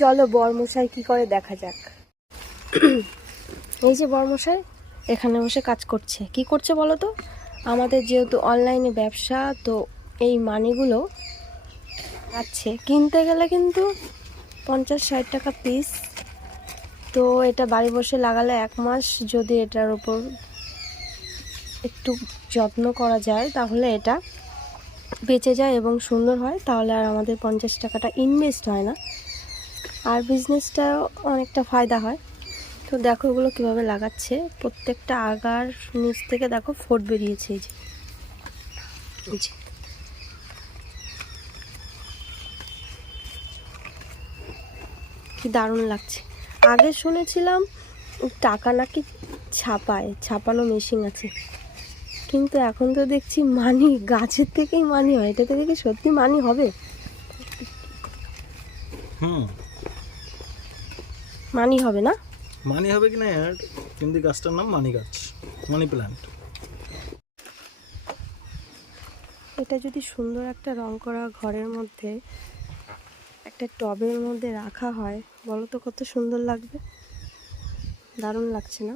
চলো বরমশাই কি করে দেখা যাক। এই যে বরমশাই এখানে বসে কাজ করছে। কি করছে বলো তো? আমাদের যেহেতু অনলাইনে ব্যবসা, তো এই মানিগুলো আছে কিনতে গেলে কিন্তু 50-60 টাকা পিস। তো এটা বাড়ি বসে লাগালে 1 মাস যদি এটার উপর একটু যত্ন করা যায় তাহলে এটা বেঁচে যায় এবং সুন্দর হয়, তাহলে আর আমাদের 50 টাকাটা ইনভেস্ট হয় না, আর বিজনেসটাও অনেকটা ফায়দা হয়। তো দেখো এগুলো কীভাবে লাগাচ্ছে, প্রত্যেকটা আগার নিচ থেকে দেখো ফোট বেরিয়েছে। এই যে কি দারুণ লাগছে। আগে শুনেছিলাম টাকা নাকি ছাপানো মেশিন আছে, কিন্তু এখন তো দেখছি মানি গাছের থেকেই মানি হয়। এটা থেকে কি সত্যি মানি হবে? মানি হবে না? মানি হবে কি না কিন্তু গাছটার নাম মানি গাছ, মানি প্ল্যান্ট। এটা যদি সুন্দর একটা রং করা ঘরের মধ্যে একটা টবের মধ্যে রাখা হয়, বলো তো কত সুন্দর লাগবে। দারুণ লাগছে না?